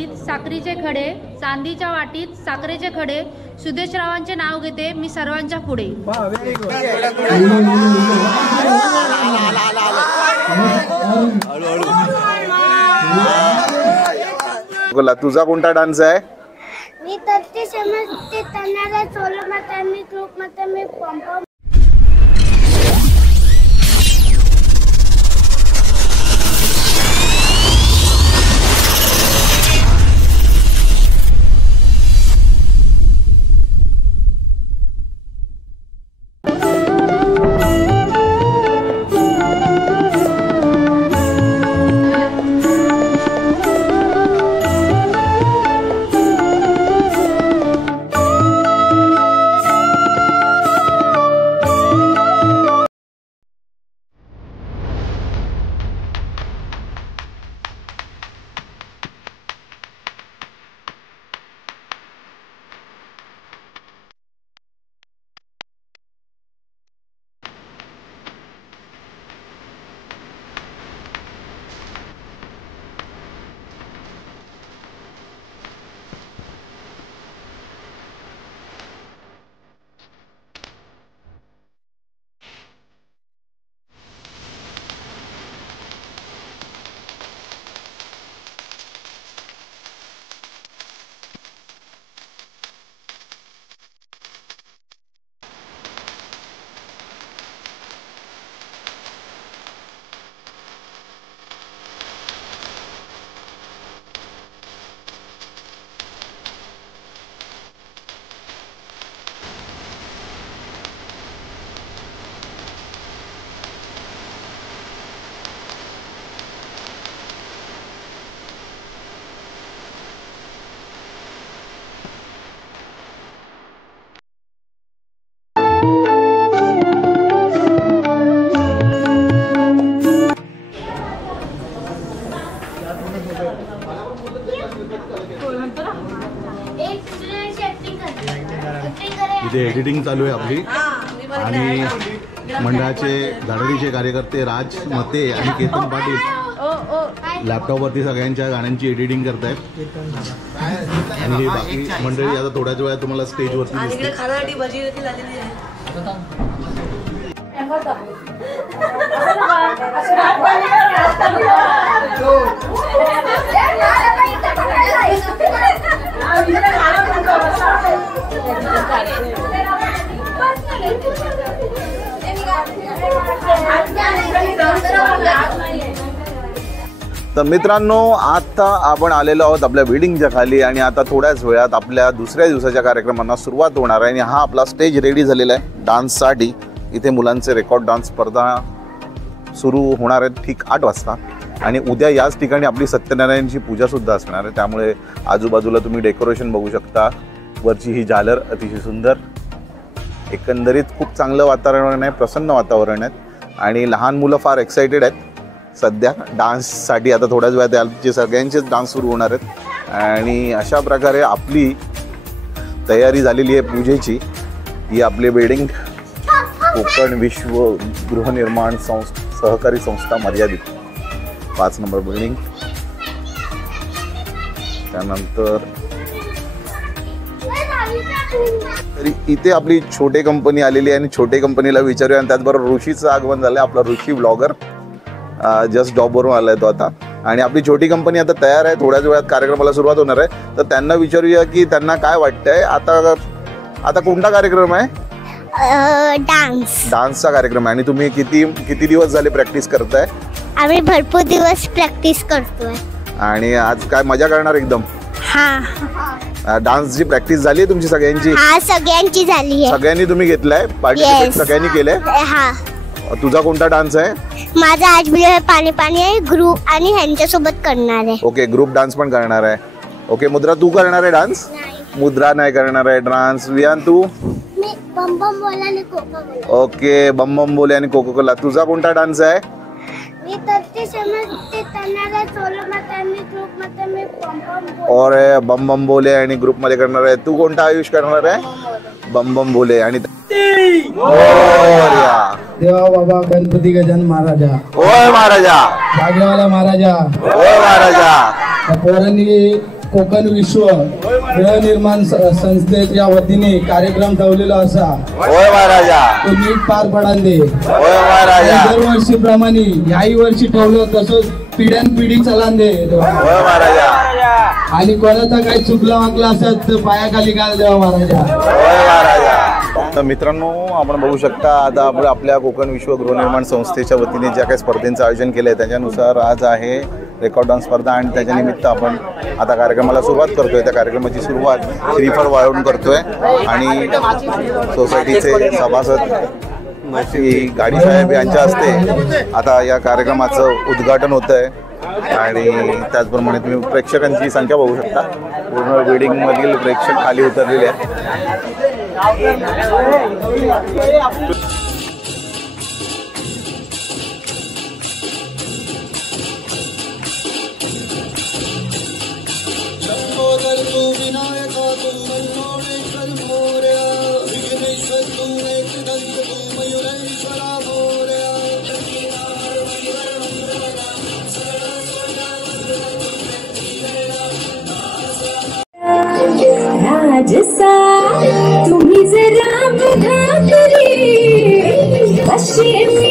वाटीत साखरेचे खडे, चांदीच्या वाटीत साखरेचे खडे, सुदेशरावांचे नाव घेते मी सर्वांच्या पुढे. बोला तुझा कोणता डान्स आहे? मी तर ते समजते तनाला सोलो माता मी ग्रुप माता मी पॉम्पॉम. इथे एडिटिंग चालू आहे आपली आणि मंडळाचे धाडणीचे कार्यकर्ते राज मते आणि केतन पाटील लॅपटॉपवरती सगळ्यांच्या गाण्यांची एडिटिंग करतायत आणि बाकी मंडळी आता थोड्याच वेळात तुम्हाला स्टेजवरती तर मित्रांनो आता आपण आलेलो आहोत आपल्या बिल्डिंगच्या खाली आणि आता थोड्याच वेळात आपल्या दुसऱ्या दिवसाच्या कार्यक्रमांना सुरुवात होणार आहे आणि हा आपला स्टेज रेडी झालेला आहे डान्ससाठी. इथे मुलांचे रेकॉर्ड डान्स स्पर्धा सुरू होणार आहेत ठीक 8 वाजता आणि उद्या याच ठिकाणी आपली सत्यनारायणची पूजासुद्धा असणार आहे. त्यामुळे आजूबाजूला तुम्ही डेकोरेशन बघू शकता. वरची ही झालर अतिशय सुंदर. एकंदरीत खूप चांगलं वातावरण आहे, प्रसन्न वातावरण आहे आणि लहान मुलं फार एक्सायटेड आहेत सध्या डान्ससाठी. आता थोड्याच वेळात आमचे सगळ्यांचेच डान्स सुरू होणार आहेत आणि अशा प्रकारे आपली तयारी झालेली आहे पूजेची. ही आपली बिल्डिंग कोकण विश्व गृहनिर्माण सहकारी संस्था मर्यादित 5 नंबर बिल्डिंग. त्यानंतर इथे आपली छोटे कंपनी आलेली आहे आणि छोटे कंपनीला विचारूया आणि त्याचबरोबर ऋषीचं आगमन झालं. आपला ऋषी ब्लॉगर जस्ट जॉबवरून आलाय तो आता आणि आपली छोटी कंपनी आता तयार आहे. थोड्याच वेळात कार्यक्रमाला सुरुवात होणार आहे तर त्यांना विचारूया की त्यांना काय वाटतंय. आता कोणता कार्यक्रम आहे? डान्सचा कार्यक्रम आहे. आणि तुम्ही किती दिवस झाले प्रॅक्टिस करताय? आम्ही भरपूर दिवस प्रॅक्टिस करतोय. आणि आज काय मजा करणार एकदम? हा. डान्सची प्रॅक्टिस झाली आहे तुमची सगळ्यांची? हा सगळ्यांची झाली आहे. सगळ्यांनी तुम्ही घेतलाय पार्टिसिपेट? सगळ्यांनी केलंय? हा. तुझा कोणता डान्स आहे? माझा आज पाणी पाणी आहे ग्रुप आणि ह्यांच्या सोबत करणार आहे. ओके ग्रुप डान्स पण करणार आहे. ओके मुद्रा तू करणार आहे डान्स? मुद्रा नाही करणार आहे डान्स. विहान तू? मी बम बम बोले आणि कोको कोला. ओके बम बम बोले आणि कोको कोला. तुझा कोणता डान्स आहे? मी तर ते समजते तनाला सोलो माता मी ग्रुप माता मी पॉम्पॉम बोले. और बम बम बोले आणि ग्रुप मध्ये करणार आहे. तू कोणता आयुष करणार आहे? बम बम बोले. आणि देवा बाबा गणपती गजानन महाराजा. ओय महाराजा. जागेवाला महाराजा. ओय महाराजा. पोरांनी कोकण विश्व गृहनिर्माण संस्थेच्या वतीने कार्यक्रम ठेवलेला असा होय महाराजा, तो नीट पार पडांदे. होय महाराजा, दरवर्षीप्रमाणे याही वर्षी ठेवलं तसंच पिढ्यानपिढी चलांदे. होय महाराजा, आणि कोणाचा काही चुकला वागला असत तर पायाखाली घाल देवा महाराजा. होय महाराजा. तर मित्रांनो, आपण बघू शकता आता आपण आपल्या कोकण विश्व गृहनिर्माण संस्थेच्या वतीने ज्या काही स्पर्धेचं आयोजन केलं आहे त्याच्यानुसार आज आहे रेकॉर्ड डान्स स्पर्धा आणि त्याच्या निमित्त आपण आता कार्यक्रमाला सुरुवात करतोय. त्या कार्यक्रमाची सुरुवात श्रीफळ वाळवून करतोय आणि सोसायटीचे सभासद श्री गाडी साहेब यांच्या हस्ते आता या कार्यक्रमाचं उद्घाटन होतं आहे. आणि त्याचप्रमाणे तुम्ही प्रेक्षकांची संख्या बघू शकता. पूर्ण बिल्डिंगमधील प्रेक्षक खाली उतरलेले आहेत. राजसा तुम्ही जरा बघा तरी अशी मी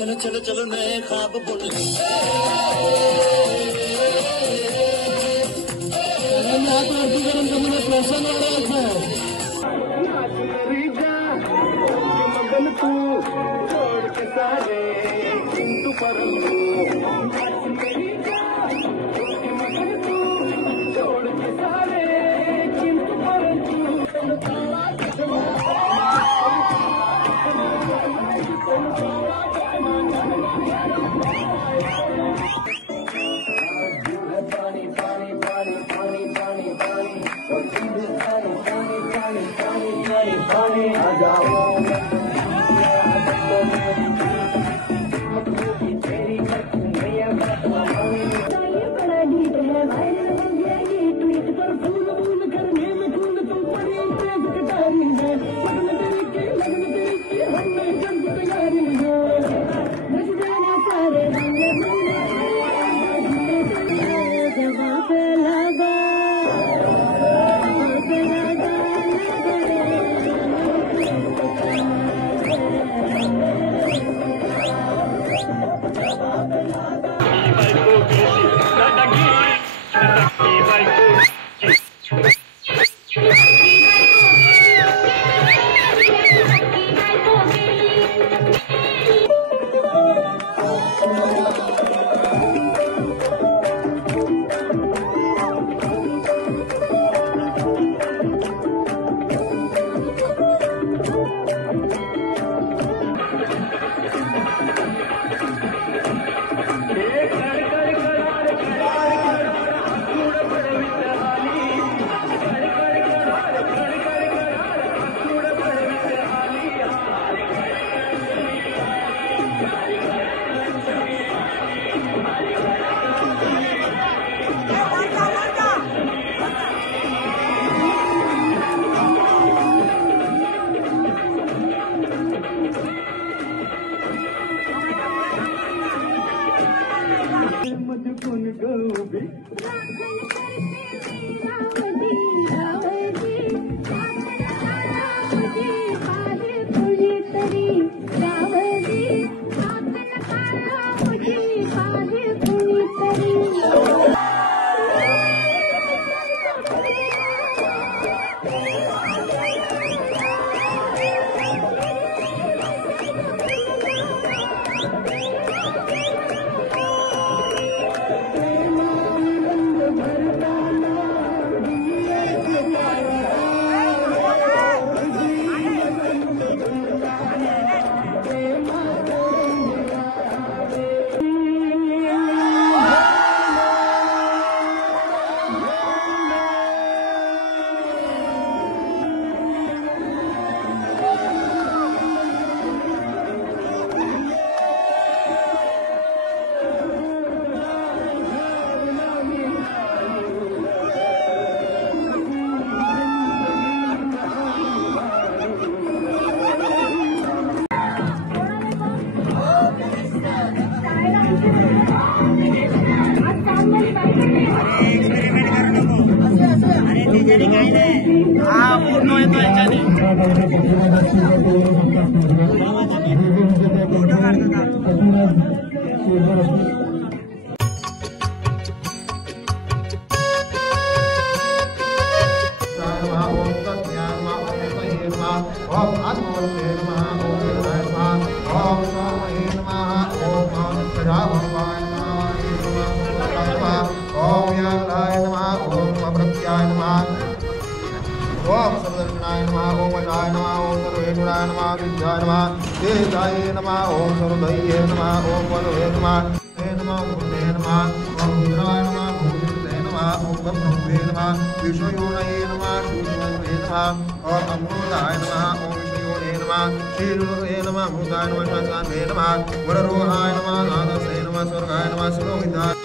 चलो चलो चलो नए ख्वाब बुन ओम सर्वदर्शनाय नमः ओम वचाय नमः ओम सर्वेश्वराय नमः विद्याय नमः तेजाय नमः ओम सर्वदये नमः ओम वरुणे नमः हे नमः गुरुते नमः ओम रुद्राय नमः भूते नमः ओम ब्रह्मे नमः विष्णुयोनये नमः सूर्यवे नमः ओम अमृताय नमः ओम विष्णुयोने नमः श्रीरुद्रे नमः अमृताय नमः शास्त्रान्वे नमः वररोहाय नमः नादसे नमः स्वर्गाय नमः सुलोहिताय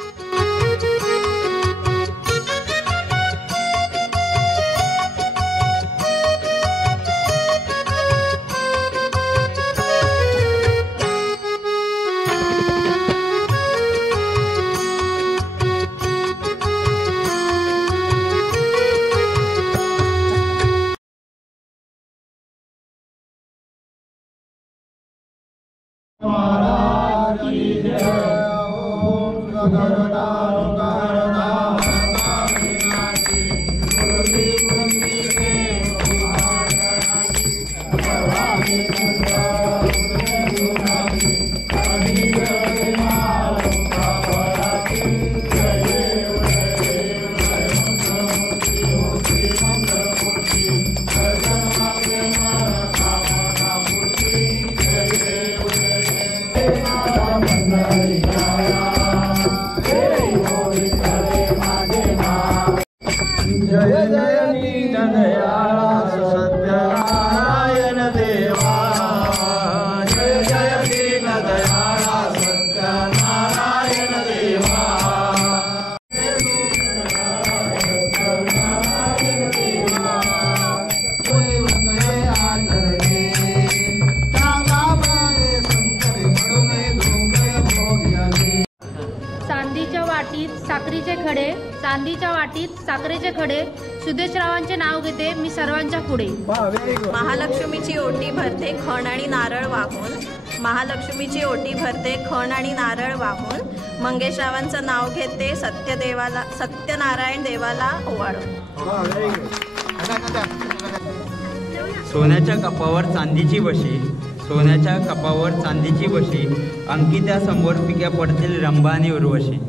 जय जय दीनदयाळा सत्यनारायण देवा जय जय दीनदयाळा सत्यनारायण देवा चांदीच्या वाटीत साखरेचे खडे, चांदीच्या वाटीत साखरेचे खडे, सुदेशरावांचे नाव घेते मी सर्वांच्या पुढे. महालक्ष्मीची ओटी भरते खण आणि नारळ वाहून, महालक्ष्मीची ओटी भरते खण आणि नारळ वाहून, मंगेशरावांचं नाव घेते सत्यनारायण देवाला ओवाळून. सोन्याच्या कपावर चांदीची बशी, सोन्याच्या कपावर चांदीची बशी, अंकित्या समोर पिक्या पडतील रंभा आणि उर्वशी.